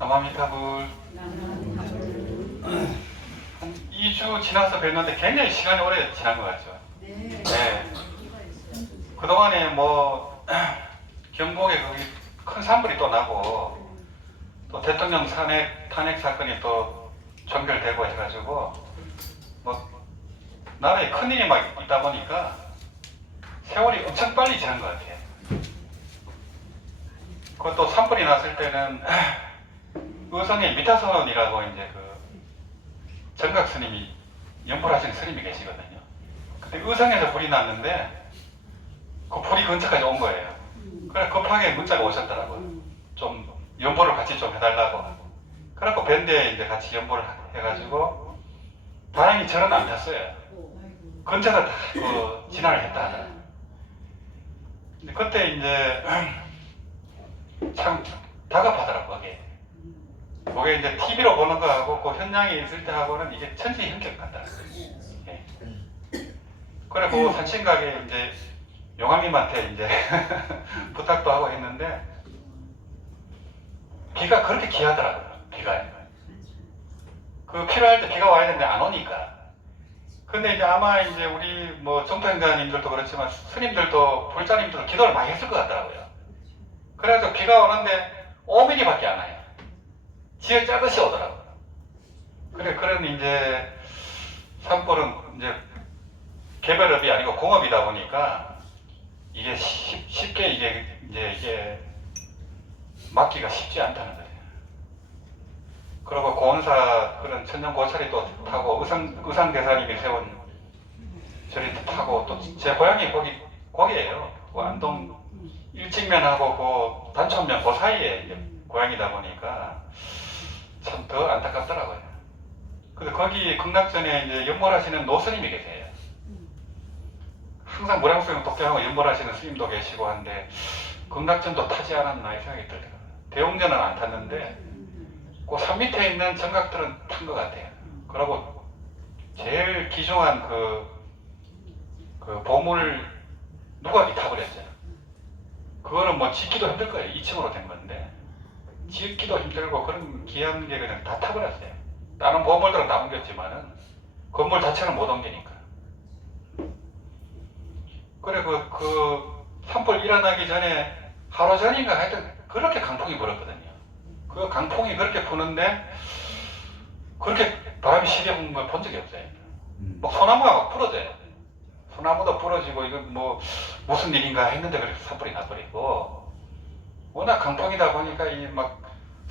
남아미타불. 한 2주 지나서 뵀는데 굉장히 시간이 오래 지난 것 같죠. 네. 그동안에 뭐 경북에 거기 큰 산불이 또 나고 또 대통령 탄핵 사건이 또 종결되고 해가지고 뭐 나라에 큰일이 막 있다 보니까 세월이 엄청 빨리 지난 것 같아요. 그것도 산불이 났을 때는 의성의 미타선이라고 이제 그 정각 스님이 연불하시는 스님이 계시거든요. 근데 의성에서 불이 났는데 그 불이 근처까지 온 거예요. 그래 급하게 문자가 오셨더라고요. 좀 연보를 같이 좀 해달라고. 그래갖고 밴드에 이제 같이 연보를 해가지고 다행히 저는 안 탔어요. 근처에서 다 그 진화를 했다 하더라고요. 근데 그때 이제 참 다급하더라고요. 그게 이제 TV로 보는 거하고 그 현장에 있을 때 하고는 이게 천지현격 같다. 예. 그래 그 산신각에 이제 용왕님한테 이제 부탁도 하고 했는데 비가 그렇게 귀하더라고요. 비가 그 필요할 때 비가 와야 되는데 안 오니까. 근데 이제 아마 이제 우리 뭐 정통행자님들도 그렇지만 스님들도 불자님들도 기도를 많이 했을 것 같더라고요. 그래서 비가 오는데 5mm밖에 안 와요. 지어 짜듯이 오더라고요. 그래 그런 이제 산불은 이제 개별업이 아니고 공업이다 보니까 이게 쉽게 이게 막기가 쉽지 않다는 거예요. 그리고 고원사 그런 천년 고찰이 또 타고 의상대사님이 세운 저리 타고 또 제 고향이 거기에요. 그 안동 일직면하고 그 단촌면 그 사이에 이제 고향이다 보니까 참 더 안타깝더라고요. 근데 거기 극락전에 이제 연몰하시는 노스님이 계세요. 항상 무량수용 독경하고 연몰하시는 스님도 계시고 한데 극락전도 타지 않았나 이 생각이 들더라고요. 대웅전은 안 탔는데 그 산 밑에 있는 정각들은 탄 것 같아요. 그리고 제일 귀중한 그 보물 누각이 타버렸어요. 그거는 뭐 짓기도 힘들 거예요. 2층으로 된 건데 짓기도 힘들고 그런 귀한 게 그냥 다 타버렸어요. 다른 보물들은 다 옮겼지만은 건물 자체는 못 옮기니까. 그래 그 산불 일어나기 전에 하루 전인가 하여튼 그렇게 강풍이 불었거든요. 그 강풍이 그렇게 부는데 그렇게 바람이 시게 부는 걸 본 적이 없어요. 막 소나무가 막 부러져요. 소나무도 부러지고 이거 뭐 무슨 일인가 했는데 그렇게 산불이 나버리고 워낙 강풍이다 보니까 이 막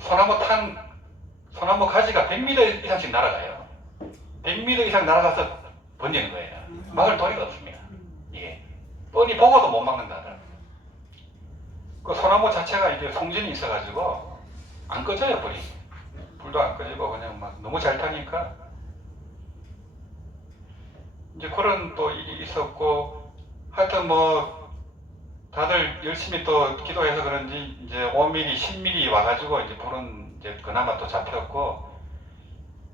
소나무 가지가 100m 이상씩 날아가요. 100m 이상 날아가서 번지는 거예요. 막을 도리가 없습니다. 예. 뻔히 보고도 못 막는다 하더라고요. 그 소나무 자체가 이제 송진이 있어가지고 안 꺼져요, 불이. 불도 안 꺼지고 그냥 막 너무 잘 타니까 이제 그런 또 일이 있었고 하여튼 뭐 다들 열심히 또 기도해서 그런지 이제 5mm, 10mm 와가지고 이제 불은 이제 그나마 또 잡혔고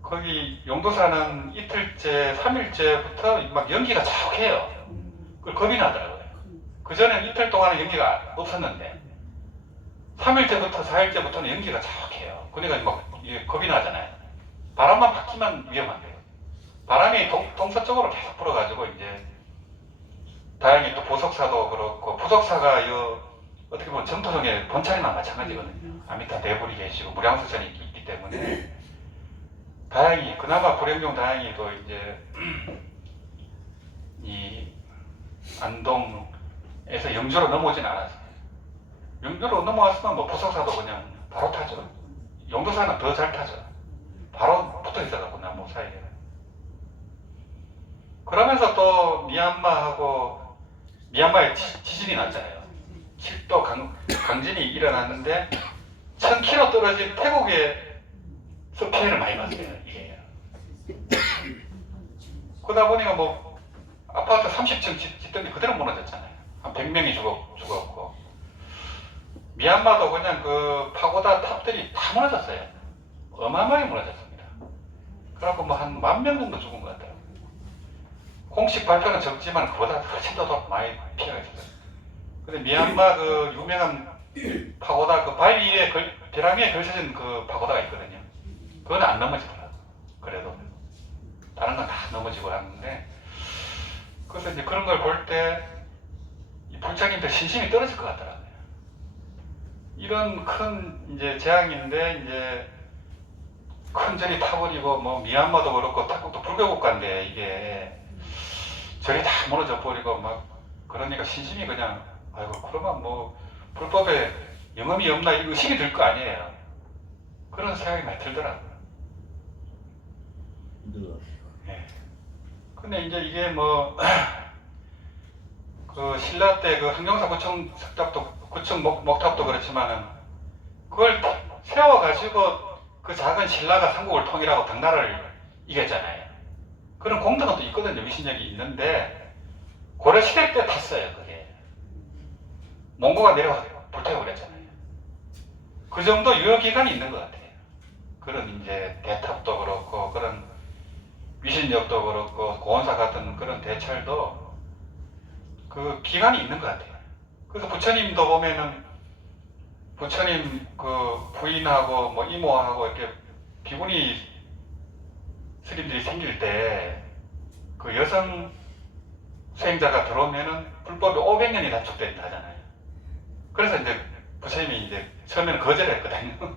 거기 용도사는 이틀째, 3일째부터 막 연기가 자욱해요. 그걸 겁이 나더라고요. 그전엔 이틀 동안은 연기가 없었는데 3일째부터 4일째부터는 연기가 자욱해요. 그러니까 막 이게 겁이 나잖아요. 바람만 바뀌면 위험한데요. 바람이 동서쪽으로 계속 불어가지고 이제 다행히 또 보석사도 그렇고 보석사가 어떻게 보면 정토성의 본찰이나 마찬가지거든요. 아미타 대불이 계시고 무량수전이 있기 때문에 다행히 그나마 불행중 다행히 또 이제 이 안동에서 영주로 넘어오진 않았어요. 영주로 넘어왔으면 뭐 보석사도 그냥 바로 타죠. 용도사는 더 잘 타죠. 바로 붙어 있어갖고 나무 사이에. 그러면서 또 미얀마에 지진이 났잖아요. 7도 강진이 일어났는데 1000km 떨어진 태국에서 피해를 많이 봤어요. 이게. 그러다 보니까 뭐 아파트 30층 짓던 게 그대로 무너졌잖아요. 한 100명이 죽었고 미얀마도 그냥 그 파고다 탑들이 다 무너졌어요. 어마어마하게 무너졌습니다. 그래갖고 뭐 한 10,000명 정도 죽은 것 같아요. 공식 발표는 적지만 그보다 훨씬 더 많이 피해가 있었어요. 근데 미얀마 그 유명한 파고다 그 바위 위에 벼랑에 걸쳐진 그 파고다가 있거든요. 그건 안 넘어지더라고. 그래도 다른 건 다 넘어지고 하는데, 그래서 이제 그런 걸 볼 때 불장님들 신심이 떨어질 것 같더라고요. 이런 큰 이제 재앙인데 이제 큰 절이 타버리고 뭐 미얀마도 그렇고 태국도 불교 국가인데 이게 절이 다 무너져 버리고 막 그러니까 신심이 그냥 아이고 그러면 뭐 불법에 영험이 없나 이 의식이 들 거 아니에요. 그런 생각이 많이 들더라고요. 예. 근데 이제 이게 뭐 그 신라 때 그 항정사 구청 석탑도 구청 목탑도 그렇지만은 그걸 세워가지고 그 작은 신라가 삼국을 통일하고 당나라를 이겼잖아요. 그런 공덕은 또 있거든요. 위신력이 있는데 고려 시대 때 탔어요. 그게 몽고가 내려와서 불태워버렸잖아요. 그 정도 유효 기간이 있는 것 같아요. 그런 이제 대탑도 그렇고 그런 위신력도 그렇고 고원사 같은 그런 대철도 그 기간이 있는 것 같아요. 그래서 부처님도 보면은 부처님 그 부인하고 뭐 이모하고 이렇게 비구니 스님들이 생길 때 그 여성 수행자가 들어오면은 불법이 500년이 단축된다 하잖아요. 그래서 이제 부처님이 이제 처음에는 거절했거든요.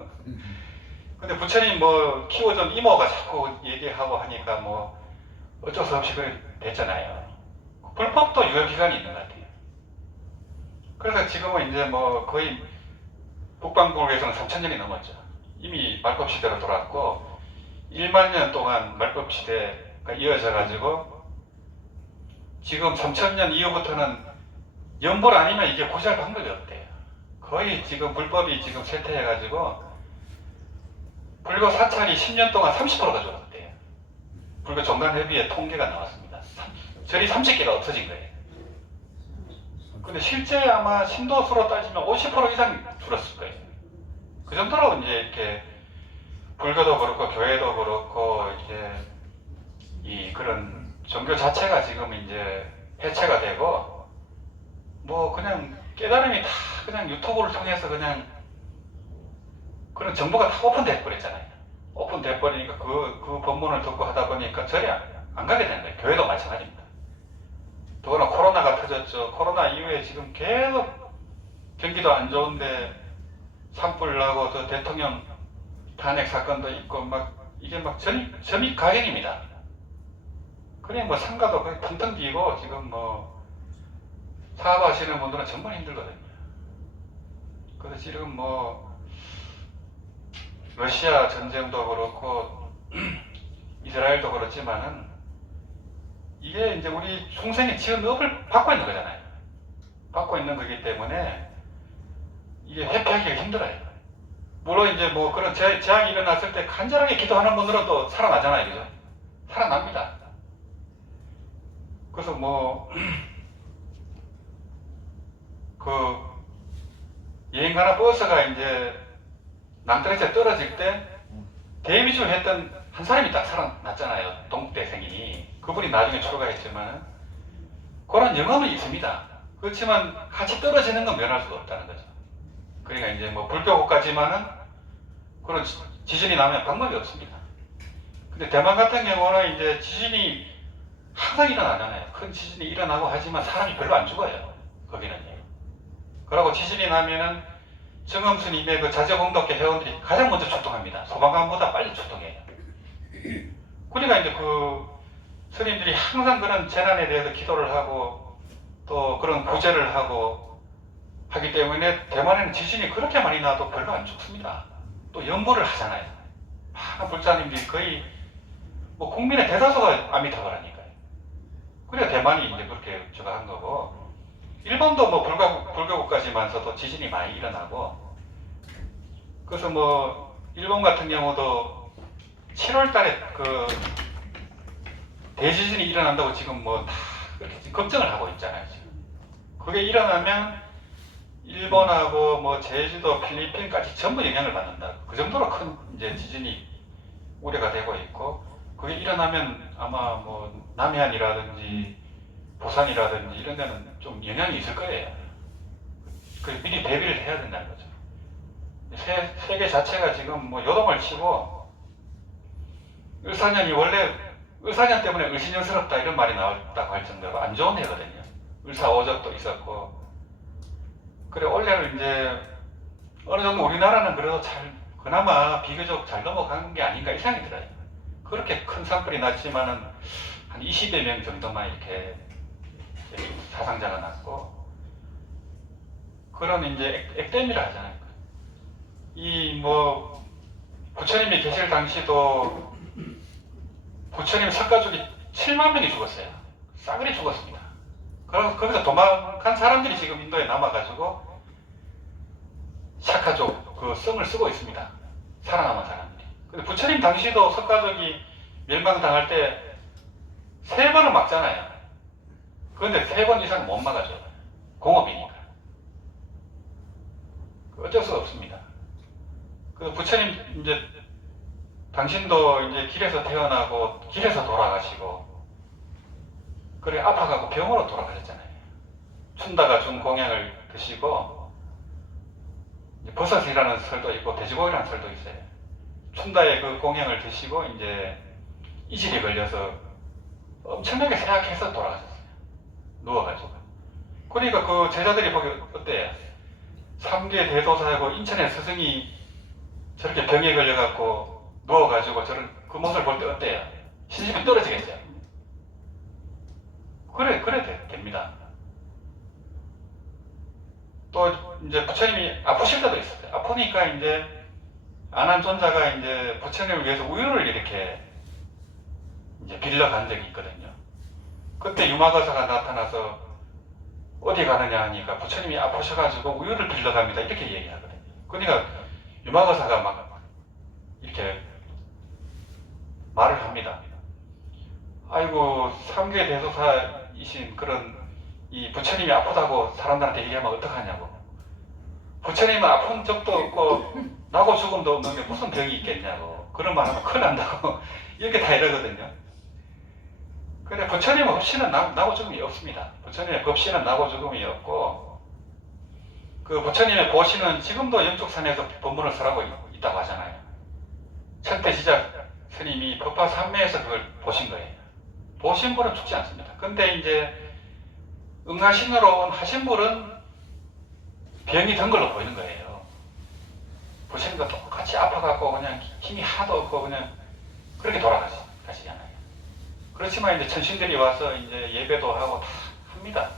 근데 부처님 뭐 키워준 이모가 자꾸 얘기하고 하니까 뭐 어쩔 수 없이 그래 됐잖아요. 불법도 유효기간이 있는 것 같아요. 그래서 지금은 이제 뭐 거의 북방불교에서는 3000년이 넘었죠. 이미 말법 시대로 돌아왔고 1만 년 동안 말법 시대가 이어져 가지고 지금 3000년 이후부터는 연불 아니면 이게 고시할 방법이 없대요. 거의 지금 불법이 지금 쇠퇴해 가지고 불교 사찰이 10년 동안 30%가 줄었대요. 불교 종단회비의 통계가 나왔습니다. 절이 30개가 없어진 거예요. 근데 실제 아마 신도수로 따지면 50% 이상 줄었을 거예요. 그 정도로 이제 이렇게 불교도 그렇고 교회도 그렇고 이제 이 그런 종교 자체가 지금 이제 해체가 되고 뭐 그냥 깨달음이 다 그냥 유튜브를 통해서 그냥 그런 정보가 다 오픈돼 버렸잖아요. 오픈돼 버리니까 그 법문을 듣고 하다 보니까 절이 안 가게 되는 거예요. 교회도 마찬가지입니다. 더구나 코로나가 터졌죠. 코로나 이후에 지금 계속 경기도 안 좋은데 산불 나고 또 대통령 탄핵 사건도 있고 막 이게 막 점입 가격입니다. 그래 뭐 상가도 거의 텅텅 비고 지금 뭐 사업하시는 분들은 정말 힘들거든요. 그래서 지금 뭐 러시아 전쟁도 그렇고 이스라엘도 그렇지만은 이게 이제 우리 중생이 지은 업을 받고 있는 거잖아요. 받고 있는 거기 때문에 이게 회피하기가 힘들어요. 물론 이제 뭐 그런 재앙이 일어났을 때 간절하게 기도하는 분들은 또 살아나잖아요. 그죠? 살아납니다. 그래서 뭐 그 여행 가는 버스가 이제 남떨어져 떨어질 때 데미지를 했던 한 사람이 딱 살아났잖아요. 동국대생이. 그분이 나중에 출가했지만 그런 영험은 있습니다. 그렇지만 같이 떨어지는 건 면할 수가 없다는 거죠. 그러니까 이제 뭐 불교국가지만은 그런 지진이 나면 방법이 없습니다. 근데 대만 같은 경우는 이제 지진이 항상 일어나잖아요. 큰 지진이 일어나고 하지만 사람이 별로 안 죽어요. 거기는요. 그러고 지진이 나면은 정엄스님의 그 자제공덕계 회원들이 가장 먼저 출동합니다. 소방관보다 빨리 출동해요. 그러니까 이제 그 스님들이 항상 그런 재난에 대해서 기도를 하고 또 그런 구제를 하고 하기 때문에 대만에는 지진이 그렇게 많이 나도 별로 안 죽습니다. 또 연보를 하잖아요. 많은 불자님들이 거의 뭐 국민의 대다수가 아미타바라니까요. 그래야 대만이 이제 그렇게 저거 한 거고 일본도 뭐 불교국가지만서도 지진이 많이 일어나고 그래서 뭐 일본 같은 경우도 7월 달에 그 대지진이 일어난다고 지금 뭐 다 그렇게 걱정을 하고 있잖아요. 지금. 그게 일어나면 일본하고 뭐 제주도, 필리핀까지 전부 영향을 받는다. 그 정도로 큰 이제 지진이 우려가 되고 있고 그게 일어나면 아마 뭐 남해안이라든지 부산이라든지 이런 데는 좀 영향이 있을 거예요. 그래서 미리 대비를 해야 된다는 거죠. 세계 자체가 지금 뭐 요동을 치고, 을사년이 원래 을사년 때문에 을신년스럽다 이런 말이 나왔다고 할 정도로 안 좋은 해거든요. 을사오적도 있었고. 그래 올해는 이제 어느 정도 우리나라는 그래도 그나마 비교적 잘 넘어간 게 아닌가 이 생각이 들어요. 그렇게 큰 산불이 났지만은 한 20여 명 정도만 이렇게 사상자가 났고, 그런 이제 액땜이라 하잖아요. 이 뭐 부처님이 계실 당시도 부처님 석가족이 7만 명이 죽었어요. 싸그리 죽었습니다. 그럼 거기서 도망간 사람들이 지금 인도에 남아가지고 샤카족 그 성을 쓰고 있습니다. 살아남은 사람들이. 근데 부처님 당시도 석가족이 멸망당할 때 3번을 막잖아요. 그런데 3번 이상 못 막아줘요. 공업이니까. 어쩔 수가 없습니다. 그 부처님 이제 당신도 이제 길에서 태어나고 길에서 돌아가시고, 그래 아파가고 병으로 돌아가셨잖아요. 춘다가 준 공약을 드시고, 버섯이라는 설도 있고 돼지고기라는 설도 있어요. 춘다의 그 공약을 드시고 이제 이질이 걸려서 엄청나게 쇠약해서 돌아가셨어요. 누워가지고. 그러니까 그 제자들이 보기 어때요? 3계 대도사하고 인천의 스승이 저렇게 병에 걸려갖고 누워가지고 저런 그 모습을 볼 때 어때요? 신심이 떨어지겠어요? 그래 됩니다. 또 이제 부처님이 아프실 때도 있었어요. 아프니까 이제 아난존자가 이제 부처님을 위해서 우유를 이렇게 이제 빌려간 적이 있거든요. 그때 유마거사가 나타나서 어디 가느냐 하니까 부처님이 아프셔가지고 우유를 빌려갑니다 이렇게 얘기하거든요. 그러니까 유마거사가 막 이렇게 말을 합니다. 아이고 3계 대소사이신 그런 이 부처님이 아프다고 사람들한테 얘기하면 어떡하냐고. 부처님은 아픈 적도 없고 나고 죽음도 없는데 무슨 병이 있겠냐고. 그런 말 하면 큰일 난다고. 이렇게 다 이러거든요. 근데 부처님 없이는 나고 죽음이 없습니다. 부처님의 법시는 나고 죽음이 없고, 그 부처님의 보시는 지금도 영축산에서 법문을 설하고 있다고 하잖아요. 천태시작 스님이 법화산매에서 그걸 보신 거예요. 보신 분은 죽지 않습니다. 근데 이제 응하신으로 온 하신분은 병이 든 걸로 보이는 거예요. 부처님과 똑같이 아파갖고 그냥 힘이 하도 없고 그냥 그렇게 돌아가시잖아요. 그렇지만 이제 천신들이 와서 이제 예배도 하고 다 합니다.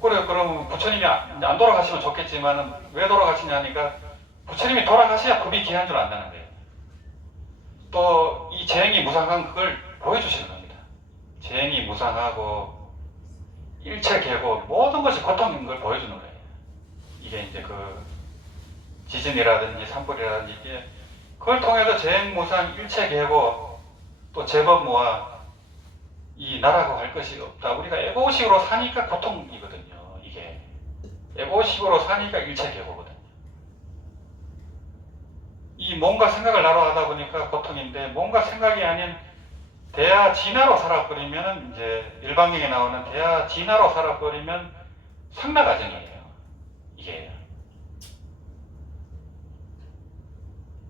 그래, 그럼 부처님이 안 돌아가시면 좋겠지만은 왜 돌아가시냐니까 부처님이 돌아가셔야 법이 귀한 줄 안다는 거예요. 또 이 재행이 무상한 그걸 보여주시는 겁니다. 재행이 무상하고 일체계고 모든 것이 고통인 걸 보여주는 거예요. 이게 이제 그 지진이라든지 산불이라든지 이게 그걸 통해서 재행무상 일체계고 또 제법무와 이 나라고 할 것이 없다. 우리가 에고식으로 사니까 고통이거든요. 이게 에고식으로 사니까 일체계고거든요. 이 뭔가 생각을 나로 하다 보니까 고통인데, 뭔가 생각이 아닌 대야 진화로 살아버리면 이제 일반경에 나오는 대야 진화로 살아버리면 상나가정이에요. 이게.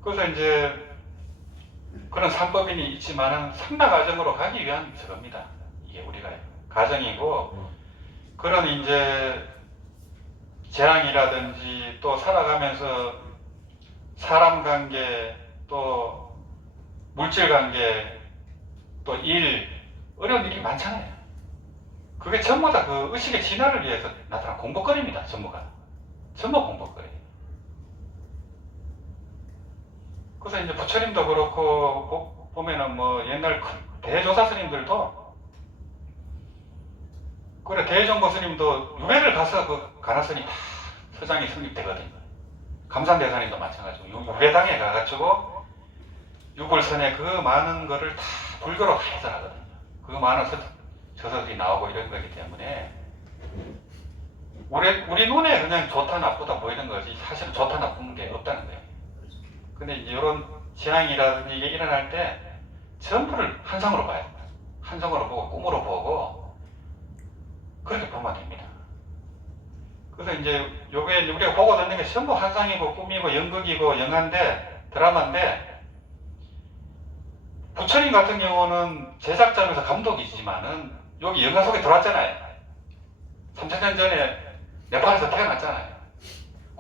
그래서 이제 그런 상법인이 있지만은 상나가정으로 가기 위한 저겁니다. 이게 우리가 가정이고, 그런 이제 재앙이라든지 또 살아가면서 사람 관계, 또 물질 관계, 또 일, 어려운 일이 많잖아요. 그게 전부 다 그 의식의 진화를 위해서 나타난 공복거리입니다. 전부가. 전부 공복거리. 그래서 이제 부처님도 그렇고 보면은 뭐 옛날 대조사 스님들도, 그래 대종고 스님도 유배를 가서 그 가나스님 다 서장이 성립되거든요. 감산대사님도 마찬가지고 유배당에 가가지고 유불선에 그 많은 거를 다 불교로 다 해설하거든요. 그 많은 저서들이 나오고 이런 거기 때문에 우리 눈에 그냥 좋다 나쁘다 보이는 거지 사실은 좋다 나쁜 게 없다는 거예요. 근데 이제 이런 재앙이라든지 이게 일어날 때 전부를 한성으로 봐요. 한성으로 보고 꿈으로 보고 그렇게 보면 됩니다. 그래서 이제 요게 이제 우리가 보고 듣는 게 전부 환상이고 꿈이고 연극이고 영화인데 드라마인데 부처님 같은 경우는 제작자면서 감독이지만은 여기 영화 속에 들어왔잖아요. 3000년 전에 네팔에서 태어났잖아요.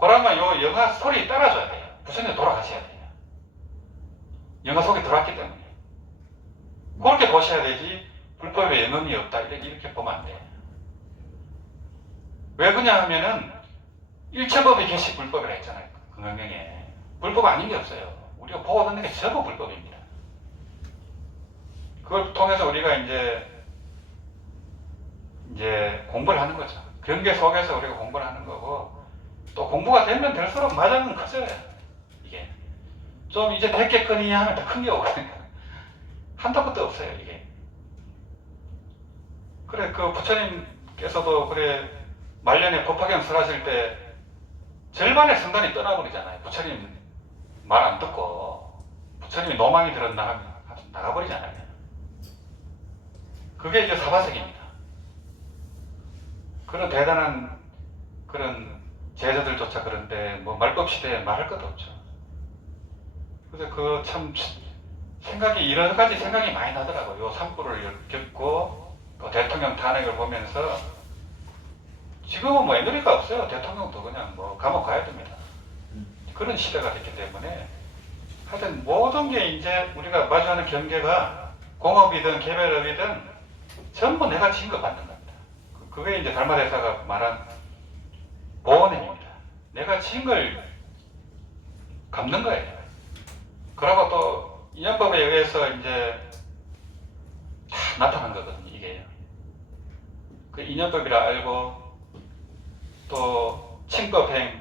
그러면 요 영화 스토리 따라줘야 돼요. 부처님 돌아가셔야 돼요. 영화 속에 들어왔기 때문에. 그렇게 보셔야 되지 불법에 영험이 없다 이렇게 보면 안 돼요. 왜 그러냐 하면은 일체법이 개시 불법이라 했잖아요. 그 명령에. 불법 아닌 게 없어요. 우리가 보고 듣는 게 전부 불법입니다. 그걸 통해서 우리가 이제 공부를 하는 거죠. 경계 속에서 우리가 공부를 하는 거고 또 공부가 되면 될수록 마장은 커져요. 이게 좀 이제 됐겠거니 하면 더 큰 게 오거든요. 한도 끝도 없어요. 이게. 그래 그 부처님께서도 그래 말년에 법화경 설하실 때 절반의 성단이 떠나버리잖아요. 부처님 말 안 듣고 부처님이 노망이 들었나 하면 나가버리잖아요. 그게 이제 사바세계입니다. 그런 대단한 그런 제자들조차 그런데 뭐 말법 시대에 말할 것도 없죠. 그래서 그 참 생각이 여러 가지 생각이 많이 나더라고요. 요 산불을 겪고 또 대통령 탄핵을 보면서 지금은 뭐 에너지가 없어요. 대통령도 그냥 뭐 감옥 가야 됩니다. 그런 시대가 됐기 때문에 하여튼 모든 게 이제 우리가 마주하는 경계가 공업이든 개별업이든 전부 내가 지은 거 받는 겁니다. 그게 이제 달마대사가 말한 보원행입니다. 내가 지은 걸 갚는 거예요. 그러고 또 인연법에 의해서 이제 다 나타난 거거든요. 이게 그 인연법이라 알고 또 칭법행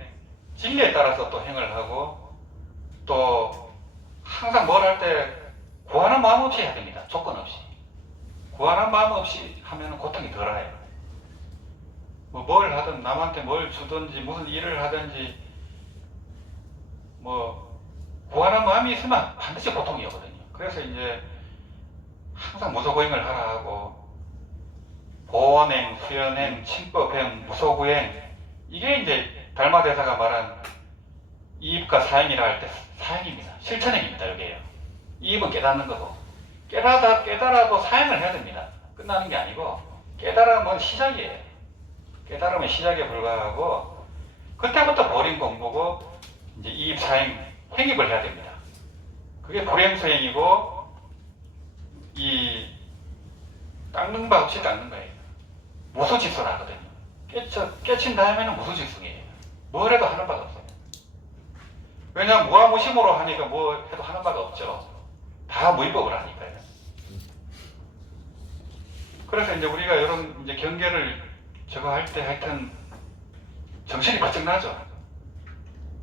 진리에 따라서 또 행을 하고 또 항상 뭘 할 때 구하는 마음 없이 해야 됩니다. 조건 없이. 구하는 마음 없이 하면 고통이 덜해요. 뭐 뭘 하든 남한테 뭘 주든지 무슨 일을 하든지 뭐 구하는 마음이 있으면 반드시 고통이 오거든요. 그래서 이제 항상 무소고행을 하라 하고 보원행, 수연행, 칭법행, 무소구행 이게 이제 달마대사가 말한 이입과 사행이라 할 때 사행입니다. 실천행입니다. 여기에요. 이입은 깨닫는 거고 깨달아도 사행을 해야 됩니다. 끝나는 게 아니고 깨달음은 시작이에요. 깨달음은 시작에 불과하고 그때부터 버린 공부고 이제 이입, 사행, 행입을 해야 됩니다. 그게 불행수행이고 이 닦는 바 없이 닦는 거예요. 무소직수라 하거든요. 깨친 다음에는 무소직수예요. 뭘 해도 하는 바가 없어요. 왜냐하면 무아무심으로 하니까 뭐 해도 하는 바가 없죠. 다 무위법을 하니까요. 그래서 이제 우리가 이런 이제 경계를 저거 할 때 하여튼 정신이 바짝 나죠.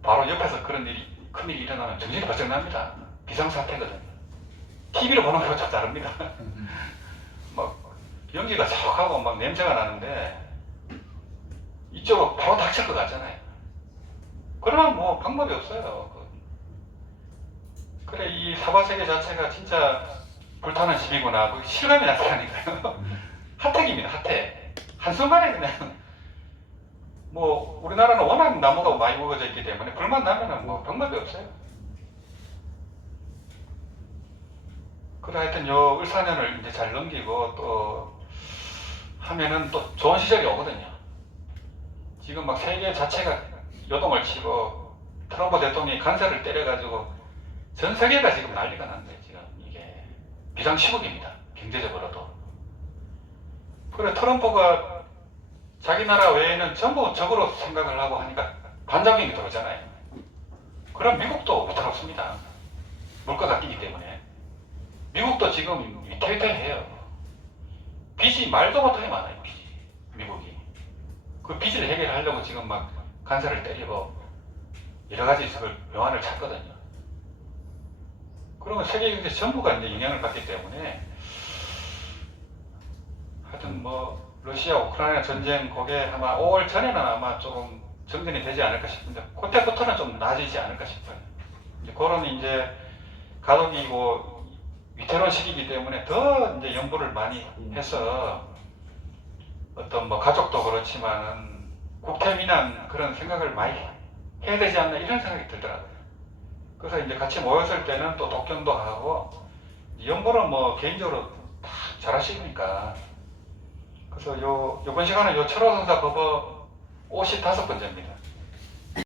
바로 옆에서 그런 일이 큰 일이 일어나면 정신이 바짝 납니다. 비상사태거든요. TV로 보는 거랑 좀 다릅니다. 막 연기가 싹하고 막 냄새가 나는데 이쪽으로 바로 닥칠 것 같잖아요. 그러면 뭐 방법이 없어요. 그래 이 사바세계 자체가 진짜 불타는 집이구나. 그 실감이 나타나니까요. 핫택입니다. 핫택. 한순간에 그냥 뭐 우리나라는 워낙 나무가 많이 우거져 있기 때문에 불만 나면은 뭐 방법이 없어요. 그래 하여튼 요 을사년을 이제 잘 넘기고 또 하면은 또 좋은 시절이 오거든요. 지금 막 세계 자체가 요동을 치고 트럼프 대통령이 간세를 때려가지고 전 세계가 지금 난리가 났는데 지금 이게 비상시국입니다. 경제적으로도. 그래 트럼프가 자기 나라 외에는 전부 적으로 생각을 하고 하니까 반작용이 들어오잖아요. 그럼 미국도 위태롭습니다. 물가가 뛰기 때문에. 미국도 지금 위태위태해요. 빚이 말도 못하게 많아요. 빚이. 미국이. 그 빚을 해결하려고 지금 막 간세를 때리고 여러 가지 명안을 찾거든요. 그러면 세계 경제 전부가 이제 영향을 받기 때문에 하여튼 뭐 러시아 우크라이나 전쟁 그게 아마 5월 전에는 아마 조금 정전이 되지 않을까 싶은데 그때부터는 좀 나아지지 않을까 싶어요. 이제 그런 이제 가족이고 위태로운 시기이기 때문에 더 이제 연구를 많이 해서 어떤 뭐 가족도 그렇지만은 국태민안 그런 생각을 많이 해야 되지 않나 이런 생각이 들더라고요. 그래서 이제 같이 모였을 때는 또 독견도 하고 연구는 뭐 개인적으로 다 잘하시니까 그래서 요번 시간은 요 철호선사 법어 55번째입니다.